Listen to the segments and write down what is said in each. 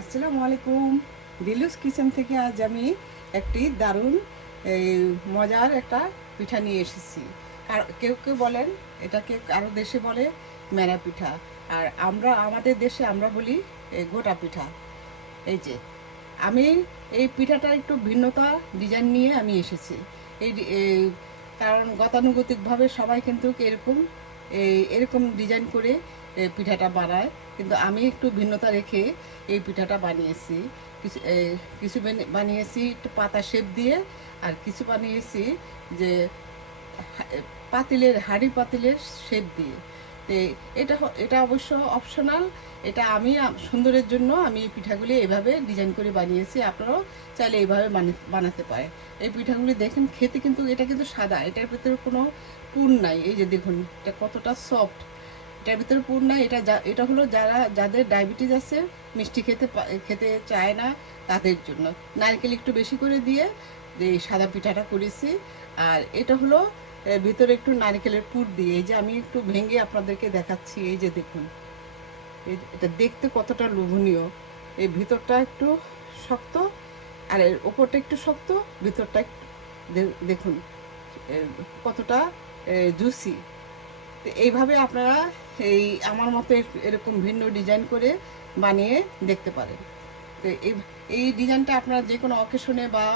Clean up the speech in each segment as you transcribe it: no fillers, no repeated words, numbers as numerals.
আসসালামু আলাইকুম। দিলুস কিচেন থেকে আজ আমি একটি দারুণ মজার একটা পিঠা নিয়ে এসেছি। আর কেউ কেউ বলেন এটাকে, কারো দেশে বলে মেরা পিঠা, আর আমাদের দেশে আমরা বলি গোটা পিঠা। এই যে আমি এই পিঠাটা একটু ভিন্নতা ডিজাইন নিয়ে আমি এসেছি। কারণ গতানুগতিকভাবে সবাই কিন্তু এরকম ডিজাইন করে পিঠাটা বানায়, কিন্তু আমি একটু ভিন্নতা রেখে এই পিঠাটা বানিয়েছি। কিছু বানিয়েছি একটু পাতা শেপ দিয়ে, আর কিছু বানিয়েছি যে হাঁড়ি পাতিলের শেপ দিয়ে। তো এটা অবশ্য অপশনাল। এটা আমি সুন্দরের জন্য আমি এই পিঠাগুলি এভাবে ডিজাইন করে বানিয়েছি। আপনারাও চাইলে এইভাবে বানাতে পারেন। এই পিঠাগুলি দেখেন, খেতে কিন্তু এটা কিন্তু সাদা, এটার ভিতরে কোনো পুর নাই। এই যে দেখুন এটা কতটা সফট, এটার ভিতরে পুর নাই। এটা হলো যাদের ডায়াবেটিস আছে, মিষ্টি খেতে চায় না, তাদের জন্য নারকেল একটু বেশি করে দিয়ে এই সাদা পিঠাটা করেছি। আর এটা হলো ভিতরে একটু নারকেলের পুর দিয়ে। এই যে আমি একটু ভেঙে আপনাদেরকে দেখাচ্ছি। এই যে দেখুন, এটা দেখতে কতটা লোভনীয়। এই ভিতরটা একটু শক্ত, আর এর ওপরটা একটু শক্ত, ভিতরটা একটু দেখুন কতটা জুসি। তো এইভাবে আপনারা আমার মতো এরকম ভিন্ন ডিজাইন করে বানিয়ে দেখতে পারেন। তো এই ডিজাইনটা আপনারা যে কোনো অকেশনে বা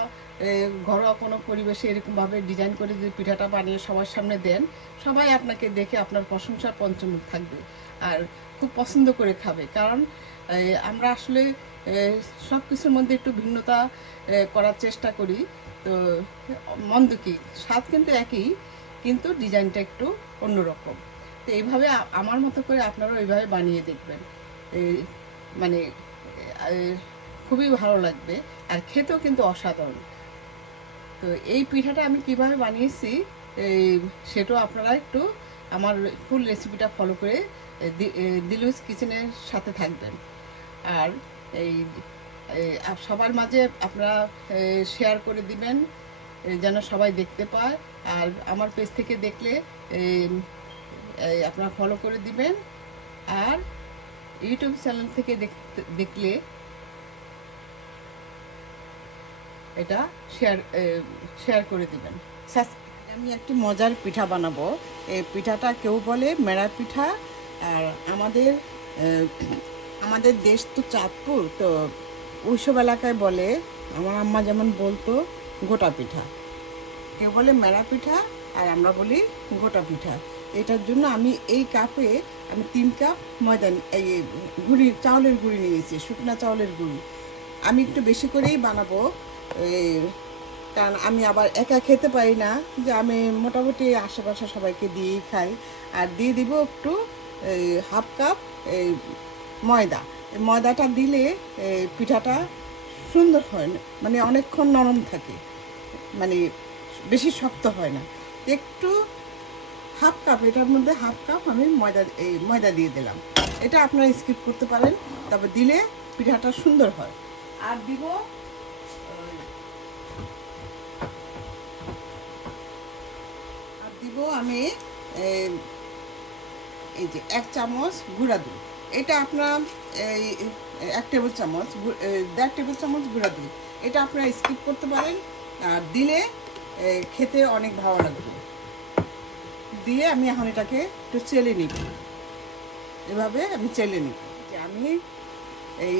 ঘরোয়া কোনো পরিবেশে এরকমভাবে ডিজাইন করে যদি পিঠাটা বানিয়ে সবার সামনে দেন, সবাই আপনাকে দেখে আপনার প্রশংসার পঞ্চমুখ থাকবে আর খুব পছন্দ করে খাবে। কারণ আমরা আসলে সব কিছুর মধ্যে একটু ভিন্নতা করার চেষ্টা করি। তো মন্দ কি, স্বাদ কিন্তু একই, কিন্তু ডিজাইনটা একটু অন্যরকম। তো এইভাবে আমার মতো করে আপনারাও এইভাবে বানিয়ে দেখবেন। মানে খুবই ভালো লাগবে, আর খেতেও কিন্তু অসাধারণ। তো এই পিঠাটা আমি কিভাবে বানিয়েছি সেটাও আপনারা একটু আমার ফুল রেসিপিটা ফলো করে দিলুস কিচেনের সাথে থাকবেন। আর এই সবার মাঝে আপনারা শেয়ার করে দিবেন যেন সবাই দেখতে পায়। আর আমার পেজ থেকে দেখলে আপনারা ফলো করে দিবেন। আর ইউটিউব চ্যানেল থেকে দেখলে এটা শেয়ার করে দিবেন। আমি একটি মজার পিঠা বানাবো। এই পিঠাটা কেউ বলে মেরা পিঠা, আর আমাদের দেশ তো চাঁদপুর, তো ওইসব এলাকায় বলে, আমার আম্মা যেমন বলতো, গোটা পিঠা। কেউ বলে মেরা পিঠা, আর আমরা বলি গোটা পিঠা। এটার জন্য আমি এই কাপে 3 কাপ ময়দা, এই চাউলের গুঁড়ি নিয়েছি, শুকনা চাউলের গুঁড়ি। আমি একটু বেশি করেই বানাবো, কারণ আমি আবার একা খেতে পারি না, যে আমি মোটামুটি আশেপাশে সবাইকে দিয়েই খাই। আর দিয়ে দিব একটু 1/2 কাপ ময়দা। ময়দাটা দিলে পিঠাটা সুন্দর হয় না, মানে অনেকক্ষণ নরম থাকে, মানে বেশি শক্ত হয় না। একটু 1/2 কাপ, এটার মধ্যে 1/2 কাপ আমি ময়দা দিয়ে দিলাম। এটা আপনারা স্কিপ করতে পারেন, তবে দিলে পিঠাটা সুন্দর হয়। আর দিব আমি এই যে 1 চামচ গুঁড়া দুধ। এটা আপনার 1 টেবিল চামচ, 1.5 টেবিল চামচ গুঁড়া দুধ। এটা আপনারা স্কিপ করতে পারেন, আর দিলে খেতে অনেক ভালো লাগবে। দিয়ে আমি এখন এটাকে একটু চেলে নিব। এভাবে আমি চেলে নিব। যে আমি এই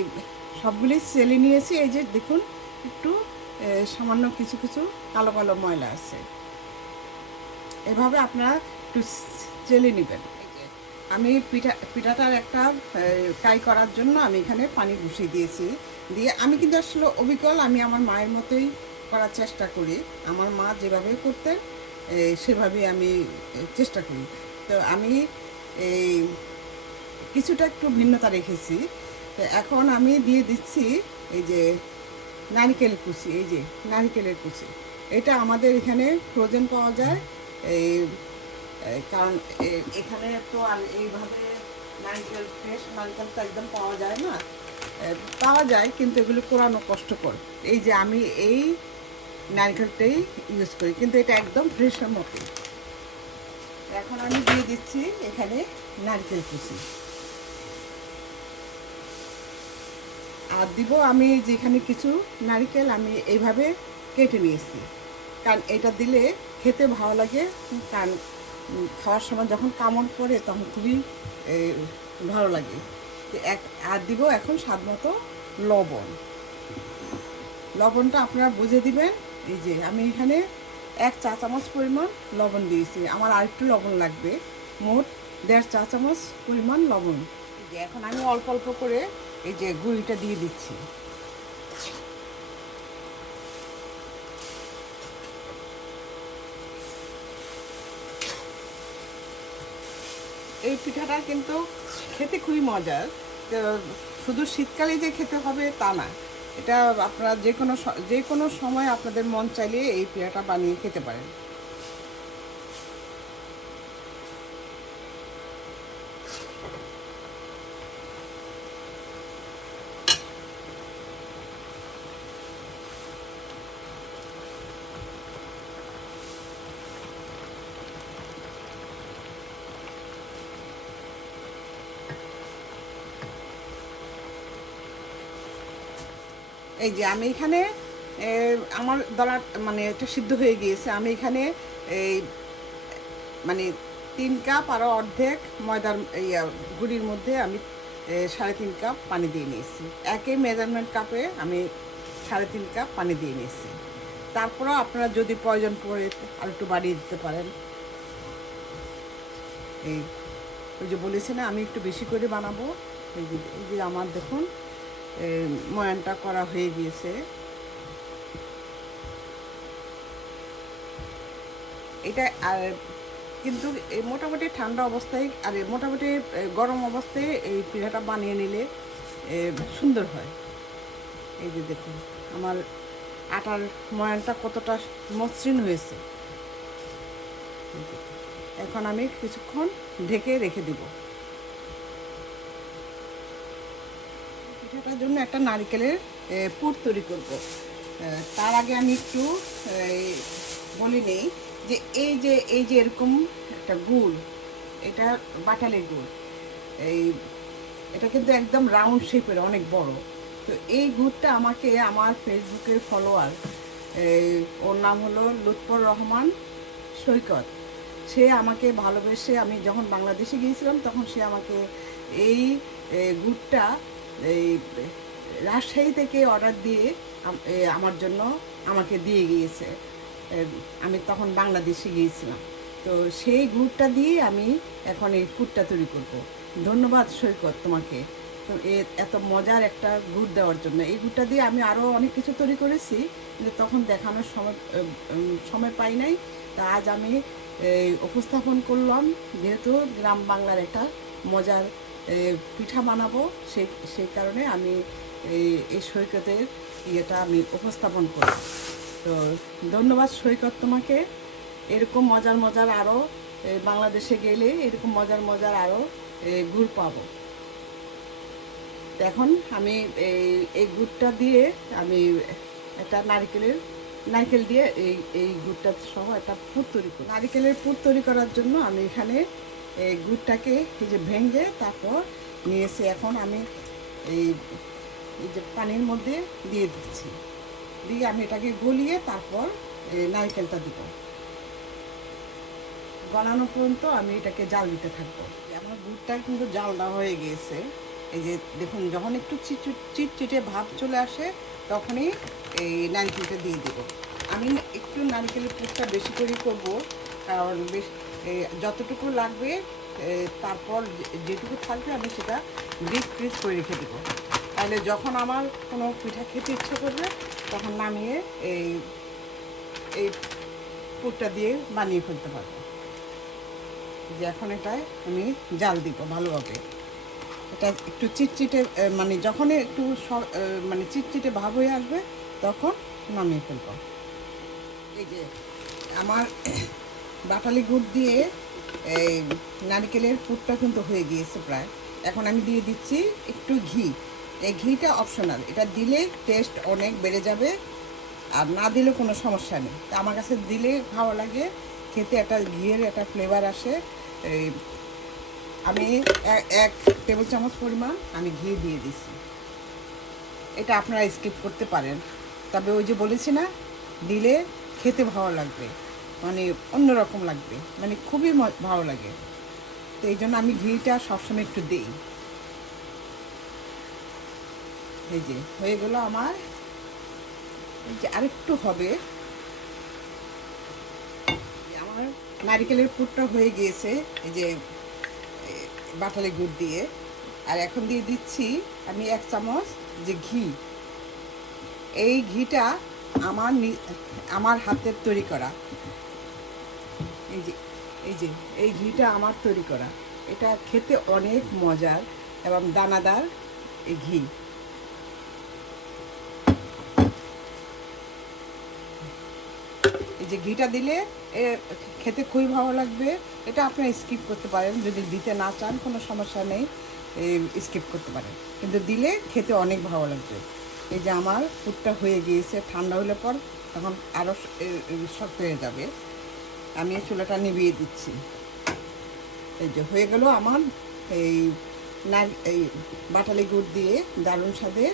সবগুলি চেলে নিয়েছি। এই যে দেখুন, একটু সামান্য কিছু কিছু কালো কালো ময়লা আছে। এভাবে আপনারা একটু চেলে নেবেন। আমি পিঠাটার একটা কাই করার জন্য আমি এখানে পানি বসিয়ে দিয়েছি। দিয়ে আমি কিন্তু আসলে অবিকল, আমি আমার মায়ের মতোই করার চেষ্টা করি। আমার মা যেভাবে করতেন সেভাবেই আমি চেষ্টা করি। তো আমি এই কিছুটা একটু ভিন্নতা রেখেছি। তো এখন আমি দিয়ে দিচ্ছি এই যে নারকেল কুচি। এই যে নারকেলের কুচি, এটা আমাদের এখানে ফ্রোজেন পাওয়া যায়। এই কারণ এখানে তো আর এইভাবে ফ্রেশ নারকেল তো একদম পাওয়া যায় না। পাওয়া যায়, কিন্তু এগুলো কোরানো কষ্টকর। এই যে আমি এই নারকেলটাই ইউজ করি, কিন্তু এটা একদম ফ্রেশের মতো। এখন আমি দিয়ে দিচ্ছি এখানে নারকেল কুচি। আর দিব আমি যেখানে কিছু নারকেল আমি এইভাবে কেটে নিয়েছি, কারণ এটা দিলে খেতে ভালো লাগে, কারণ খাওয়ার সময় যখন কামড় পড়ে তখন খুবই ভালো লাগে। আর দিব এখন স্বাদ মতো লবণ। লবণটা আপনারা বুঝে দিবেন। এই যে আমি এখানে 1 চা চামচ পরিমাণ লবণ দিয়েছি, আমার আরেকটু লবণ লাগবে, মোট 1.5 চা চামচ পরিমাণ লবণ। এই যে এখন আমি অল্প অল্প করে এই যে গুঁড়িটা দিয়ে দিচ্ছি। এই পিঠাটা কিন্তু খেতে খুবই মজার। শুধু শীতকালে যে খেতে হবে তা না, এটা আপনারা যে কোনো সময় আপনাদের মন চাইলে এই পিঠাটা বানিয়ে খেতে পারেন। এই যে আমি এখানে আমার দলা মানে এটা সিদ্ধ হয়ে গিয়েছে। আমি এখানে এই মানে 3 কাপ আরও অর্ধেক ময়দার গুঁড়ির মধ্যে আমি 3.5 কাপ পানি দিয়ে নিয়েছি। একই মেজারমেন্ট কাপে আমি 3.5 কাপ পানি দিয়ে নিয়েছি। তারপরেও আপনারা যদি প্রয়োজন পড়ে আর একটু বাড়িয়ে দিতে পারেন। ওই যে বলেছি না আমি একটু বেশি করে বানাবো। এই যে আমার দেখুন ময়ানটা করা হয়ে গিয়েছে। এটা আর কিন্তু মোটামুটি ঠান্ডা অবস্থায় আর মোটামুটি গরম অবস্থায় এই পিঠাটা বানিয়ে নিলে সুন্দর হয়। এই যে দেখুন আমার আটার ময়ানটা কতটা মসৃণ হয়েছে। এখন আমি কিছুক্ষণ ঢেকে রেখে দিব। পিঠাটার জন্য একটা নারকেলের পুর তৈরি করব। তার আগে আমি একটু বলে নেই যে এই যে এরকম একটা গুড়, এটা বাটালি গুড়, এটা কিন্তু একদম রাউন্ড শেপের, অনেক বড়। তো এই গুড়টা আমাকে আমার ফেসবুকের ফলোয়ার, ওর নাম হলো লুৎফর রহমান সৈকত, সে আমাকে ভালোবেসে, আমি যখন বাংলাদেশে গিয়েছিলাম তখন সে আমাকে এই গুড়টা এই রাজশাহী থেকে অর্ডার দিয়ে আমার জন্য আমাকে দিয়ে গিয়েছে। আমি তখন বাংলাদেশে গিয়েছিলাম। তো সেই গুড়টা দিয়ে আমি এখন এই পুরটা তৈরি করব। ধন্যবাদ সৈকত তোমাকে, তো এত মজার একটা গুড় দেওয়ার জন্য। এই গুড়টা দিয়ে আমি আরও অনেক কিছু তৈরি করেছি, কিন্তু তখন দেখানোর সময় পাই নাই। তা আজ আমি উপস্থাপন করলাম, যেহেতু গ্রাম বাংলার একটা মজার পিঠা বানাবো, সেই কারণে আমি এই সৈকতের ইয়েটা আমি উপস্থাপন করি। তো ধন্যবাদ সৈকত তোমাকে। এরকম মজার আরও বাংলাদেশে গেলে এরকম মজার আরও গুড় পাবো। এখন আমি এই গুড়টা দিয়ে আমি একটা নারকেল দিয়ে এই গুড়টা সহ একটা পুর তৈরি করি। নারকেলের পুর তৈরি করার জন্য আমি এখানে এই গুড়টাকে এই যে ভেঙে তারপর নিয়েছি। এখন আমি এই যে পানির মধ্যে দিয়ে দিচ্ছি, দিয়ে আমি এটাকে গলিয়ে তারপর নারকেলটা দিব। গলানো পর্যন্ত আমি এটাকে জাল দিতে থাকবো। আমার গুড়টা কিন্তু জাল দেওয়া হয়ে গিয়েছে। এই যে দেখুন, যখন একটু চিটচিটে ভাব চলে আসে তখনই এই নারকেলটা দিয়ে দেব। আমি একটু নারকেলের পুরটা বেশি করে করব, কারণ যতটুকু লাগবে তারপর যেটুকু থাকবে আমি সেটা ডিপ ফ্রিজ করে রেখে দেবো। তাহলে যখন আমার কোনো পিঠা খেতে ইচ্ছে করবে তখন নামিয়ে এই পুরটা দিয়ে বানিয়ে ফেলতে পারবো। যে এখন এটায় আমি জাল দিব ভালোভাবে। এটা একটু চিটচিটে মানে যখন একটু মানে চিটচিটে ভাব হয়ে আসবে তখন নামিয়ে ফেলব। এই যে আমার বাটালি গুড় দিয়ে এই নারকেলের পুরটা কিন্তু হয়ে গিয়েছে প্রায়। এখন আমি দিয়ে দিচ্ছি একটু ঘি। এই ঘিটা অপশনাল, এটা দিলে টেস্ট অনেক বেড়ে যাবে, আর না দিলে কোনো সমস্যা নেই। তা আমার কাছে দিলে ভালো লাগে খেতে, একটা ঘিয়ের একটা ফ্লেভার আসে। আমি 1 টেবিল চামচ পরিমাণ আমি ঘি দিয়ে দিচ্ছি। এটা আপনারা স্কিপ করতে পারেন, তবে ওই যে বলেছি না, দিলে খেতে ভালো লাগবে, মানে অন্যরকম লাগবে, মানে খুবই ভালো লাগে। তো এই জন্য আমি ঘিটা সবসময় একটু দিই। এই যে হয়ে গেল আমার, এই যে আরেকটু হবে। আমার নারকেলের পুরটা হয়ে গিয়েছে, এই যে বাটালি গুড় দিয়ে। আর এখন দিয়ে দিচ্ছি আমি 1 চামচ যে ঘি। এই ঘিটা আমার হাতের তৈরি করা। এই যে এই যে এই ঘিটা আমার তৈরি করা, এটা খেতে অনেক মজার এবং দানাদার এই ঘি। এই যে ঘিটা দিলে খেতে খুবই ভালো লাগবে। এটা আপনারা স্কিপ করতে পারেন, যদি দিতে না চান কোনো সমস্যা নেই, স্কিপ করতে পারেন, কিন্তু দিলে খেতে অনেক ভালো লাগবে। এই যে আমার পুরটা হয়ে গিয়েছে, ঠান্ডা হলে পর তখন আরও শক্ত হয়ে যাবে। আমি চুলাটা নিভিয়ে দিচ্ছি। এই যে হয়ে গেল আমার এই এই বাটালি গুড় দিয়ে দারুণ স্বাদের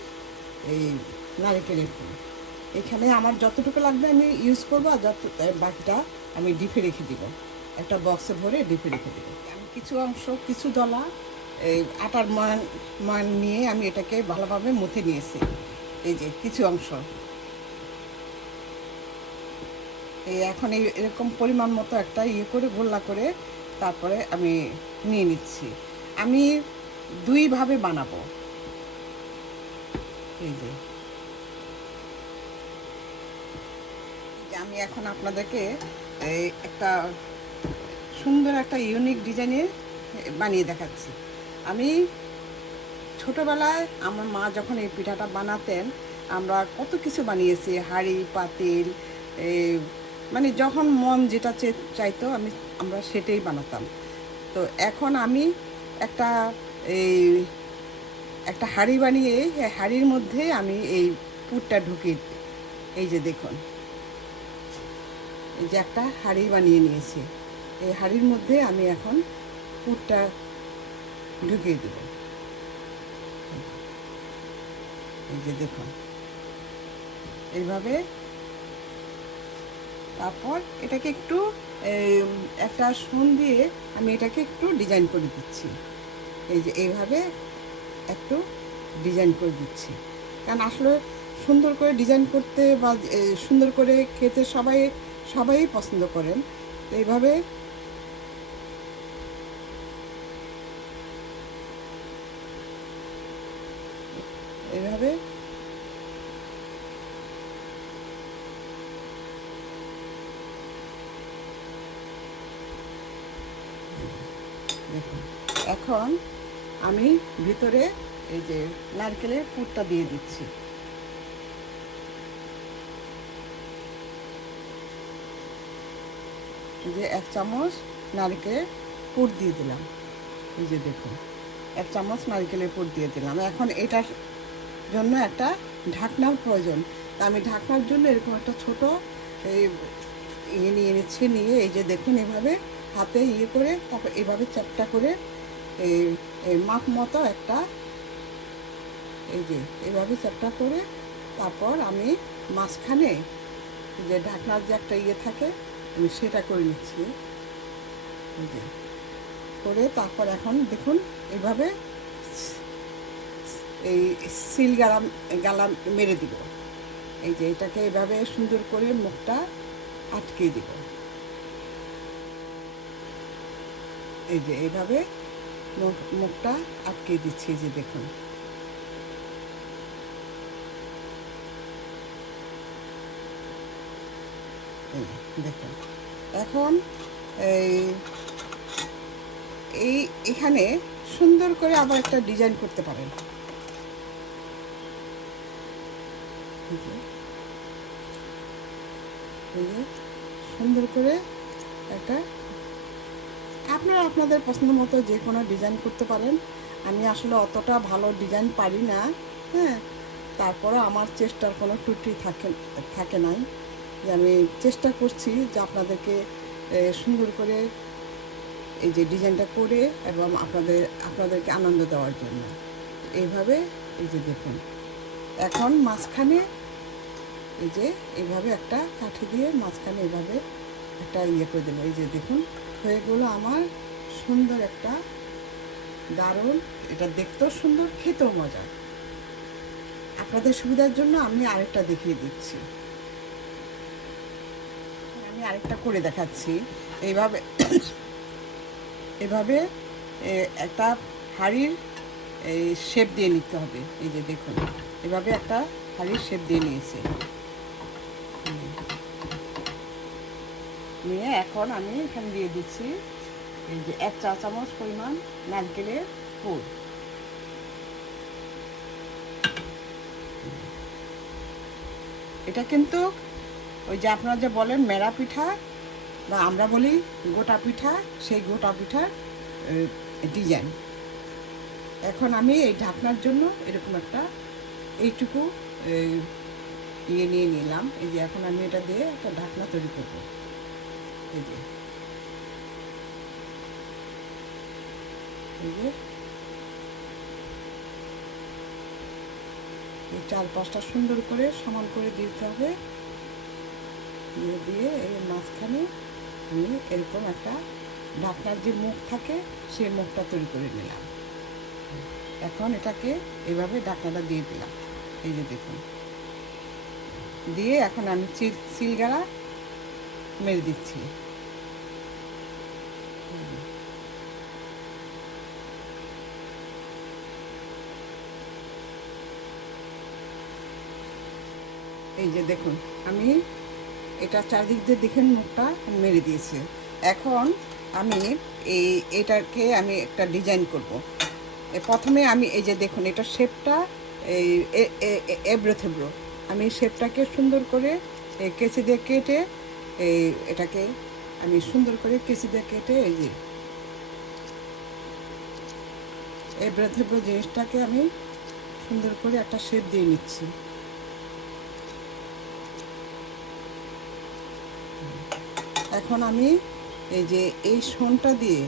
এই নারকেলের পুর। এখানে আমার যতটুকু লাগবে আমি ইউজ করবো, আর বাকিটা আমি ডিপে রেখে দিব, একটা বক্সে ভরে ডিপে রেখে দেবো। আমি কিছু অংশ, কিছু দলা এই আটার মান নিয়ে আমি এটাকে ভালোভাবে মুথে নিয়েছি। এই যে কিছু অংশ এই এখন এরকম পরিমাণ মতো একটা করে গোল্লা করে তারপরে আমি নিয়ে নিচ্ছি। আমি দুইভাবে বানাবো। এই যে আমি এখন আপনাদেরকে একটা সুন্দর একটা ইউনিক ডিজাইনের বানিয়ে দেখাচ্ছি। আমি ছোটোবেলায় আমার মা যখন এই পিঠাটা বানাতেন, আমরা কত কিছু বানিয়েছি, হাঁড়ি পাতিল, মানে যখন মন যেটা চাইতো আমরা সেটাই বানাতাম। তো এখন আমি একটা এই একটা হাঁড়ি বানিয়ে হাঁড়ির মধ্যে আমি এই পুরটা ঢুকিয়ে, এই যে দেখুন, এই যে একটা হাঁড়ি বানিয়ে নিয়েছি। এই হাঁড়ির মধ্যে আমি এখন পুরটা ঢুকিয়ে দেব। এই যে দেখুন এইভাবে। তারপর এটাকে একটু একটা সোন দিয়ে আমি এটাকে একটু ডিজাইন করে দিচ্ছি। এই যে এইভাবে একটু ডিজাইন করে দিচ্ছি, কারণ আসলে সুন্দর করে ডিজাইন করতে বা সুন্দর করে খেতে সবাই পছন্দ করেন। এইভাবে এইভাবে দেখুন। এখন আমি ভিতরে এই যে নারকেলের পুরটা দিয়ে দিচ্ছি। যে 1 চামচ নারকেলের পুর দিয়ে দিলাম। এই যে দেখুন 1 চামচ নারকেলের পুর দিয়ে দিলাম। এখন এটার জন্য একটা ঢাকনার প্রয়োজন। তা আমি ঢাকনার জন্য এরকম একটা ছোট নিয়ে নিচ্ছি। নিয়ে এই যে দেখুন এভাবে হাতে করে তারপর এভাবে চ্যাপটা করে এই মাপ মতো একটা, এই যে এভাবে চ্যাপটা করে তারপর আমি মাঝখানে যে ঢাকনার যে একটা থাকে আমি সেটা করে নিচ্ছি। এই যে করে তারপর এখন দেখুন এভাবে এই সিল গালা মেরে দিব। এই যে এটাকে এভাবে সুন্দর করে মুখটা আটকে দিব। এই যে এইভাবে মুখটা আটকে দিচ্ছি। যে দেখুন দেখুন এখন এখানে সুন্দর করে আবার একটা ডিজাইন করতে পারেন। সুন্দর করে একটা আপনারা আপনাদের পছন্দ মতো যে কোনো ডিজাইন করতে পারেন। আমি আসলে অতটা ভালো ডিজাইন পারি না, হ্যাঁ, তারপরে আমার চেষ্টার কোনো ত্রুটি থাকে নাই। যে আমি চেষ্টা করছি যে আপনাদেরকে সুন্দর করে এই যে ডিজাইনটা করে এবং আপনাদেরকে আনন্দ দেওয়ার জন্য। এইভাবে এই যে দেখুন এখন মাঝখানে এই যে এইভাবে একটা কাঠি দিয়ে মাঝখানে এভাবে একটা ইয়ে করে দেবো। এই যে দেখুন হয়ে গেলো আমার সুন্দর একটা দারুণ, এটা দেখতেও সুন্দর, খেতেও মজা। আপনাদের সুবিধার জন্য আমি আরেকটা দেখিয়ে দিচ্ছি, আমি আরেকটা করে দেখাচ্ছি। এইভাবে এভাবে একটা হাঁড়ির এই শেপ দিয়ে নিতে হবে। এই যে দেখুন এভাবে একটা হাঁড়ির শেপ দিয়ে নিয়েছি, নিয়ে এখন আমি এখানে দিয়ে দিচ্ছি এই যে 1 চা চামচ পরিমাণ নারকেলের পুর। এটা কিন্তু ওই যে আপনারা যে বলেন মেরা পিঠা বা আমরা বলি গোটা পিঠা, সেই গোটা পিঠার ডিজাইন। এখন আমি এই ঢাকনার জন্য এরকম একটা এইটুকু ইয়ে নিয়ে নিলাম। এই যে এখন আমি এটা দিয়ে একটা ঢাকনা তৈরি করব। এই যে এই চারপাশটা সুন্দর করে সমান করে দিতে হবে, দিয়ে এর মাঝখানে আমি এরকম একটা ঢাকনার যে মুখ থাকে সেই মুখটা তৈরি করে নিলাম। এখন এটাকে এভাবে ঢাকনাটা দিয়ে দিলাম। এই যে দেখুন দিয়ে এখন আমি সিলগালা মেরে দিচ্ছি। এই যে দেখুন আমি এটা চারদিক দিয়ে দেখেন মুখটা মেরে দিয়েছি। এখন আমি এটাকে আমি একটা ডিজাইন করব। প্রথমে আমি এই যে দেখুন এটা শেপটা এই এবড়ো থেবড়ো, আমি শেপটাকে সুন্দর করে কেচি দিয়ে কেটে এটাকে আমি সুন্দর করে কেচি দিয়ে কেটে এই যে এবড়ো থেবড়ো জিনিসটাকে আমি সুন্দর করে একটা শেপ দিয়ে নিচ্ছি। এখন আমি এই যে এই শোনটা দিয়ে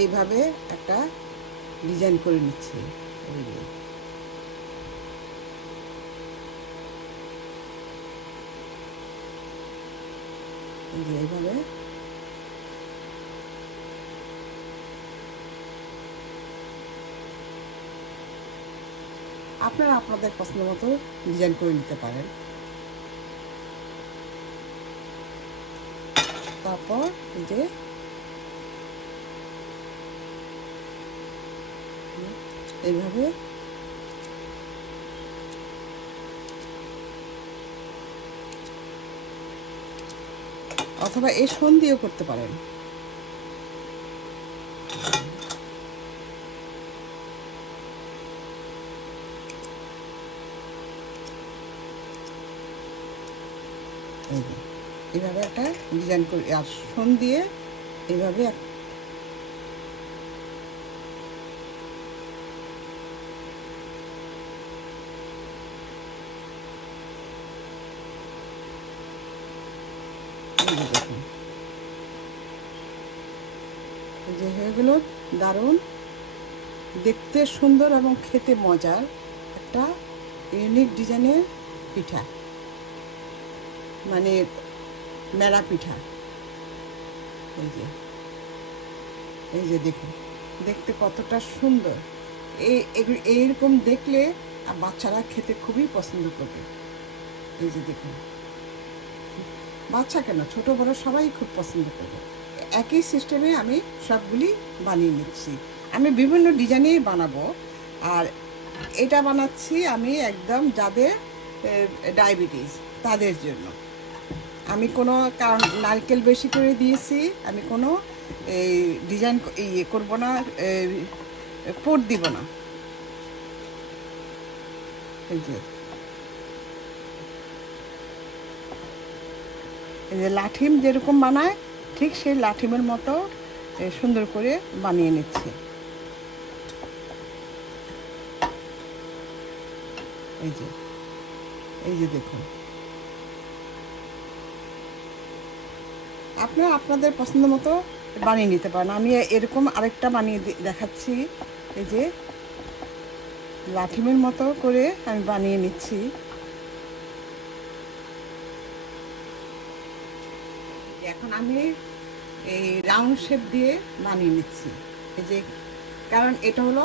এইভাবে একটা ডিজাইন করে নিচ্ছি। এইভাবে আপনারা আপনাদের পছন্দ মতো ডিজাইন করে নিতে পারেন। তারপর এই যে এইভাবে অথবা এই শোন দিয়েও করতে পারেন। এইভাবে একটা ডিজাইন করি আর শোন দিয়ে এইভাবে যে হয়ে গেল দারুণ, দেখতে সুন্দর এবং খেতে মজার একটা ইউনিক ডিজাইনের পিঠা, মানে মেরা পিঠা। এই যে দেখুন দেখতে কতটা সুন্দর। এইরকম দেখলে বাচ্চারা খেতে খুবই পছন্দ করবে। এই যে দেখুন বাচ্চা কেন ছোট বড় সবাই খুব পছন্দ করবে। একই সিস্টেমে আমি সবগুলি বানিয়ে নিচ্ছি। আমি বিভিন্ন ডিজাইনেই বানাবো, আর এটা বানাচ্ছি আমি একদম যাদের ডায়াবেটিস তাদের জন্য। আমি কোনো কারণ নারকেল বেশি করে দিয়েছি, আমি কোনো এই ডিজাইন ইয়ে করবো না, পুর দিব না। এই যে লাঠিম যেরকম বানায় ঠিক সেই লাঠিমের মতো সুন্দর করে বানিয়ে নিচ্ছি। এই যে দেখুন আপনারা আপনাদের পছন্দ মতো বানিয়ে নিতে পারেন। আমি এরকম আরেকটা বানিয়ে দেখাচ্ছি। এই যে লাঠিমের মতো করে আমি বানিয়ে নিচ্ছি। এখন আমি এই রাউন্ড শেপ দিয়ে বানিয়ে নিচ্ছি। এই যে, কারণ এটা হলো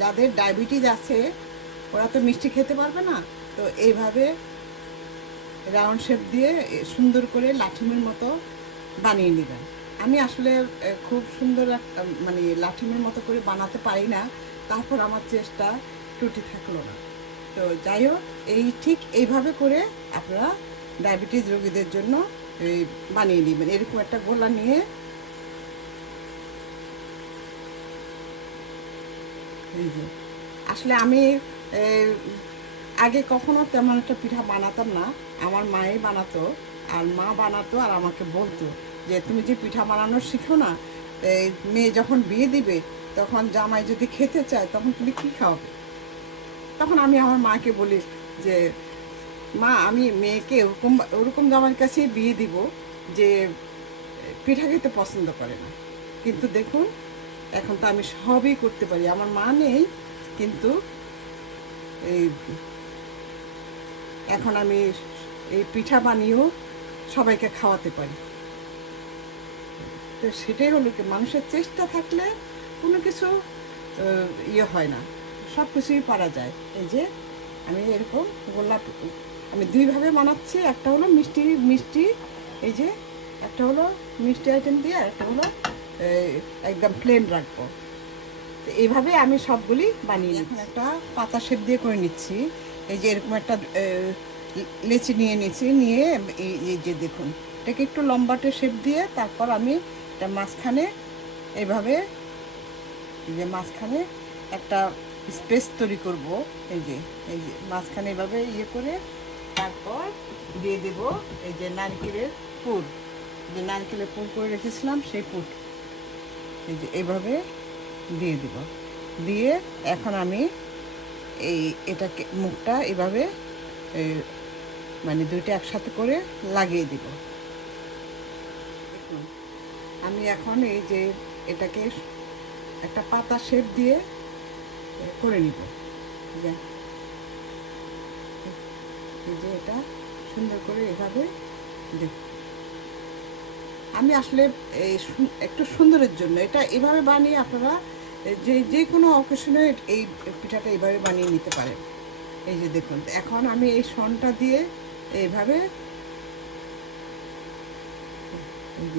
যাদের ডায়াবেটিস আছে ওরা তো মিষ্টি খেতে পারবে না, তো এইভাবে রাউন্ড শেপ দিয়ে সুন্দর করে লাঠিমের মতো বানিয়ে নেবেন। আমি আসলে খুব সুন্দর মানে লাঠিমের মতো করে বানাতে পারি না, তারপর আমার চেষ্টা ত্রুটি থাকলো না। তো যাই হোক, ঠিক এইভাবে করে আপনারা ডায়াবেটিস রোগীদের জন্য বানিয়ে নেবেন। এরকম একটা গোলা নিয়ে এই যে, আসলে আমি আগে কখনো তেমন একটা পিঠা বানাতাম না, আমার মাই বানাতো। আর মা বানাতো আর আমাকে বলতো যে তুমি যে পিঠা বানানো শিখো না, মেয়ে যখন বিয়ে দিবে তখন জামাই যদি খেতে চায় তখন তুমি কী খাওয়াবে। তখন আমি আমার মাকে বলি যে মা, আমি মেয়েকে ওরকম জামাইয়ের কাছে বিয়ে দিব যে পিঠা খেতে পছন্দ করে না। কিন্তু দেখুন, এখন তো আমি সবই করতে পারি। আমার মা নেই, কিন্তু এই এখন আমি এই পিঠা বানিয়েও সবাইকে খাওয়াতে পারি। তো সেটাই হলো কি, মানুষের চেষ্টা থাকলে কোনো কিছু হয় না, সব কিছুই পারা যায়। এই যে আমি এরকম গোলাপ আমি দুইভাবে বানাচ্ছি। একটা হলো মিষ্টি, এই যে একটা হলো মিষ্টি আইটেম দিয়ে, আর একটা হলো একদম প্লেন রাখবো। তো এইভাবে আমি সবগুলি বানিয়ে এখন একটা পাতা শেপ দিয়ে করে নিচ্ছি। এই যে এরকম একটা লেচি নিয়ে নিচ্ছি, নিয়ে এই যে দেখুন, এটাকে একটু লম্বাটে শেপ দিয়ে তারপর আমি এটা মাঝখানে এইভাবে, এই যে মাঝখানে একটা স্পেস তৈরি করব। এই যে মাঝখানে এভাবে করে তারপর দিয়ে দেব এই যে নারকেলের পুর, যে নারকেলের পুর করে রেখেছিলাম সেই পুর এই যে এইভাবে দিয়ে দিব। দিয়ে এখন আমি এটাকে মুখটা এভাবে মানে দুইটা একসাথে করে লাগিয়ে দিব। দেখুন, আমি এখন এই যে এটাকে একটা পাতা শেপ দিয়ে করে নিব। এই যে এটা সুন্দর করে এভাবে দেখুন। আমি আসলে একটু সুন্দরের জন্য এটা এভাবে বানিয়ে আপনারা যে কোনো অকেশনে এই পিঠাটা এইভাবে বানিয়ে নিতে পারেন। এই যে দেখুন, এখন আমি এই সনটা দিয়ে এইভাবে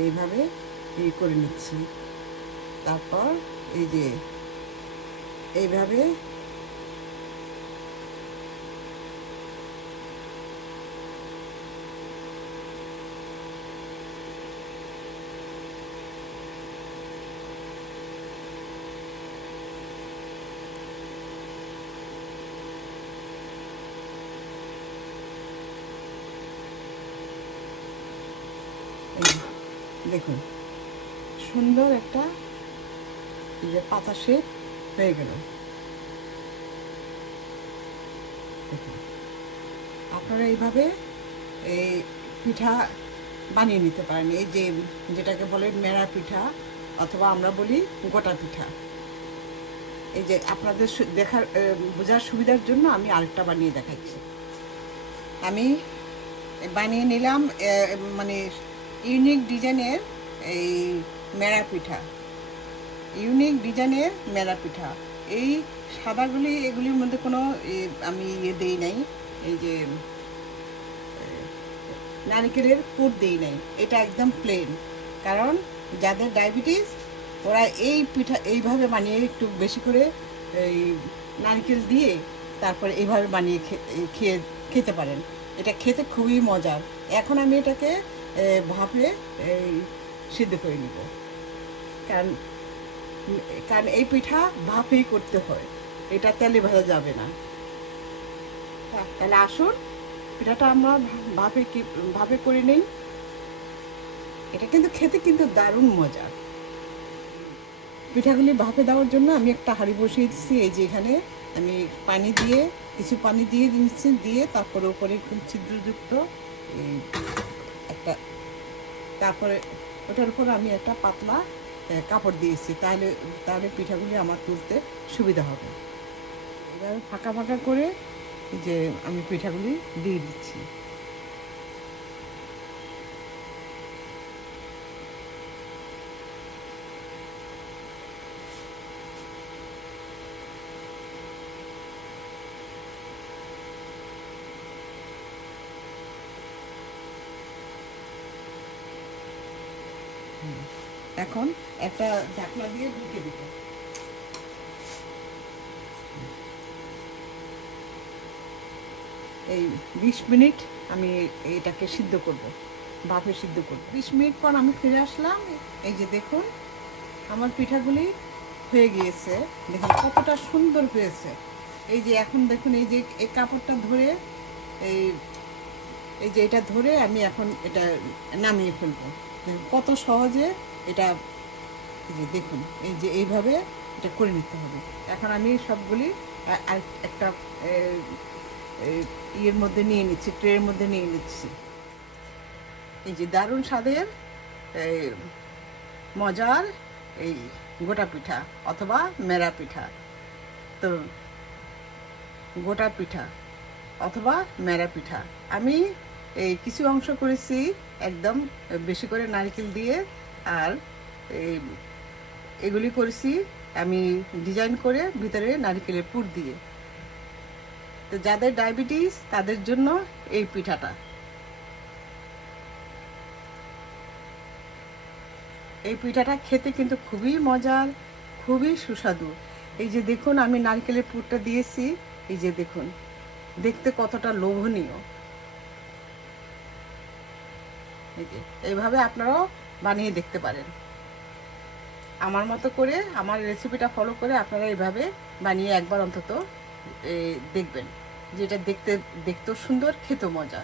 এইভাবে করে নিচ্ছি। তারপর এই যে এইভাবে দেখুন, সুন্দর একটা যে পাতা শেপ হয়ে গেল। আপনারা এইভাবে এই পিঠা বানিয়ে নিতে পারেন। এই যে যেটাকে বলে মেরা পিঠা, অথবা আমরা বলি গোটা পিঠা। এই যে আপনাদের বোঝার সুবিধার জন্য আমি আরেকটা বানিয়ে দেখাচ্ছি। আমি বানিয়ে নিলাম মানে ইউনিক ডিজাইনের এই মেরা পিঠা, এই সাদাগুলি এগুলির মধ্যে কোনো আমি দেই নাই, এই যে নারকেলের পুর দেই নাই, এটা একদম প্লেন। কারণ যাদের ডায়াবেটিস ওরা এই পিঠা এইভাবে বানিয়ে একটু বেশি করে এই নারকেল দিয়ে তারপরে এইভাবে বানিয়ে খেতে পারেন। এটা খেতে খুবই মজার। এখন আমি এটাকে ভাপে সিদ্ধ করে নিব, কারণ এই পিঠা ভাপেই করতে হয়, এটা তেলে ভাজা যাবে না। তাহলে আসুন পিঠাটা আমরা ভাপে করে নেই। এটা কিন্তু খেতে কিন্তু দারুণ মজার। পিঠাগুলি ভাপে দেওয়ার জন্য আমি একটা হাঁড়ি বসিয়ে দিচ্ছি। এই যে এখানে আমি কিছু পানি দিয়ে দিচ্ছি, দিয়ে তারপরে উপরে একদম ছিদ্রযুক্ত একটা, তারপরে ওটার উপর আমি একটা পাতলা কাপড় দিয়েছি, তাহলে পিঠাগুলি আমার তুলতে সুবিধা হবে। এভাবে ফাঁকা ফাঁকা করে এই যে আমি পিঠাগুলি দিয়ে দিচ্ছি। এখন একটা ঢাকনা দিয়ে ঢেকে দিব। এই 20 মিনিট আমি এটাকে সিদ্ধ করব, ভাপে সিদ্ধ করব। 20 মিনিট পর আমি ফিরে আসলাম। এই যে দেখুন আমার পিঠাগুলি হয়ে গিয়েছে, দেখুন কতটা সুন্দর হয়েছে। এই যে এখন দেখুন এই যে এই কাপড়টা ধরে এই এই যে এটা ধরে আমি এখন এটা নামিয়ে ফেলবো। কত সহজে এটা, এই যে দেখুন এই যে এইভাবে এটা করে নিতে হবে। এখন আমি সবগুলি একটা ইয়ের মধ্যে নিয়ে নিচ্ছি, ট্রের মধ্যে নিয়ে নিচ্ছি। এই যে দারুণ স্বাদের মজার এই গোটা পিঠা অথবা মেরা পিঠা, তো গোটা পিঠা অথবা মেরা পিঠা আমি এই কিছু অংশ করেছি একদম বেশি করে নারকেল দিয়ে, আর এগুলি করেছি আমি ডিজাইন করে ভিতরে নারকেলের পুর দিয়ে। তো যাদের ডায়াবেটিস তাদের জন্য এই পিঠাটা, এই পিঠাটা খেতে কিন্তু খুবই মজার, খুবই সুস্বাদু। এই যে দেখুন আমি নারকেলের পুরটা দিয়েছি, এই যে দেখুন দেখতে কতটা লোভনীয়। এই যে এইভাবে আপনারাও বানিয়ে দেখতে পারেন। আমার মতো করে আমার রেসিপিটা ফলো করে আপনারা এইভাবে বানিয়ে একবার অন্তত দেখবেন, যেটা দেখতেও সুন্দর, খেতেও মজা।